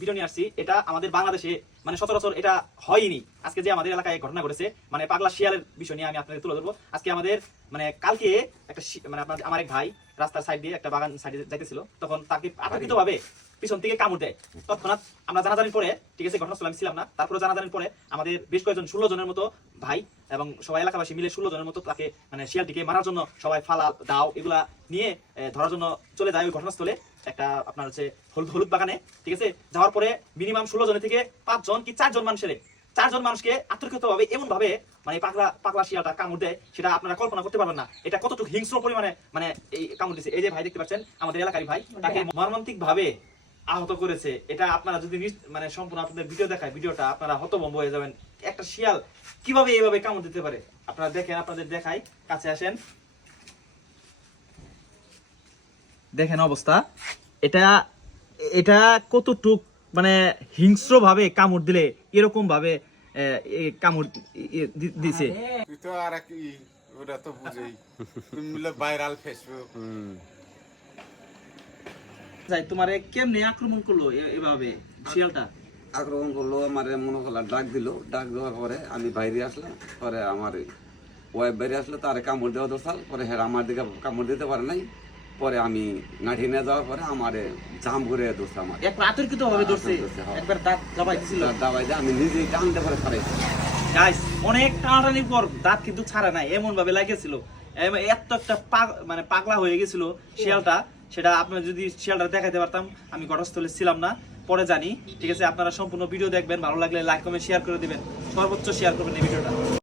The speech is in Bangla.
ভিডিও নিয়ে আসছি। এটা আমাদের বাংলাদেশে মানে সচরাচর এটা হয়নি। আজকে যে আমাদের এলাকায় ঘটনা ঘটেছে মানে পাগলা শিয়ালের বিষয় নিয়ে আমি আপনাদের তুলে ধরবো। আজকে আমাদের মানে কালকে একটা মানে আমার এক ভাই রাস্তার সাইড দিয়ে একটা বাগান সাইডে যাইতেছিল, তখন তাকে আতঙ্কিত ভাবে পিছন থেকে কামড় দেয়। তৎক্ষণাৎ আমরা জানাজানির পরে, ঠিক আছে, ঘটনাস্থলে আমি ছিলাম না, তারপরে জানাজানির পরে আমাদের বেশ কয়েকজন 16 জনের মতো ভাই এবং সবাই এলাকাবাসী মিলে 16 জনের মতো তাকে মানে শিয়ালটিকে মারার জন্য সবাই ফালা দাও এগুলা নিয়ে ধরার জন্য চলে যায় ওই ঘটনাস্থলে। একটা আপনার হচ্ছে হলুদ বাগানে, ঠিক আছে, যাওয়ার পরে মিনিমাম 16 জনের থেকে 5 জন কি 4 জন মানুষকে আতঙ্কিত ভাবে এমন ভাবে মানে পাগলা শিয়ালটা কামড় দেয়, সেটা আপনারা কল্পনা করতে পারবেন না। এটা কতটুকু হিংস্র পরিমাণে মানে এই কামড় দিচ্ছে। এই যে ভাই দেখতে পাচ্ছেন আমাদের এলাকারই ভাই, তাকে মর্মান্তিক ভাবে আহত করেছে। এটা আপনারা যদি মানে সম্পূর্ণ আপনাদের ভিডিও দেখায়, ভিডিওটা আপনারা হতভম্ব হয়ে যাবেন। একটা শিয়াল কিভাবে এইভাবে কামড় দিতে পারে আপনারা দেখেন, আপনাদের দেখাই, কাছে আসেন, দেখেন অবস্থা। এটা এটা কতটুক মানে হিংস্র ভাবে কামড় দিলে এরকম ভাবে কামড় দিছে। তুই তো আর কি ওটা তো বুঝেই তুমি মিলে ভাইরাল ফেসবুক যাই তোমারে কেমনে আক্রমণ করলো এভাবে শিয়ালটা? আক্রমণ করলো আমার মনে করলাম ডাক দেওয়ার পরে আমি বাইরে আসলাম, পরে আমার ওয়াইফ বাইরে আসলো, তার কামড় দেওয়া দোষাল, পরে হ্যাঁ আমার দিকে কামড় দিতে পারে নাই। পরে আমি নাঠি নিয়ে যাওয়ার পরে আমার জাম করে দোষ আমার একবার আতঙ্কিত ভাবে ধরছে, একবার দাঁত দাবাই দিছিল, দাবাই দিয়ে আমি নিজেই টানতে পরে ছাড়াইছি। গাইস অনেক টানাটানির পর দাঁত কিন্তু ছাড়া নাই, এমন ভাবে লাগেছিল, এত একটা মানে পাগলা হয়ে গেছিল শিয়ালটা। সেটা আপনারা যদি শিয়ালটা দেখাইতে পারতাম, আমি ঘটনাস্থলে ছিলাম না, পরে জানি, ঠিক আছে। আপনারা সম্পূর্ণ ভিডিও দেখবেন, ভালো লাগলে লাইক কমেন্ট শেয়ার করে দিবেন, সর্বোচ্চ শেয়ার করবেন এই ভিডিওটা।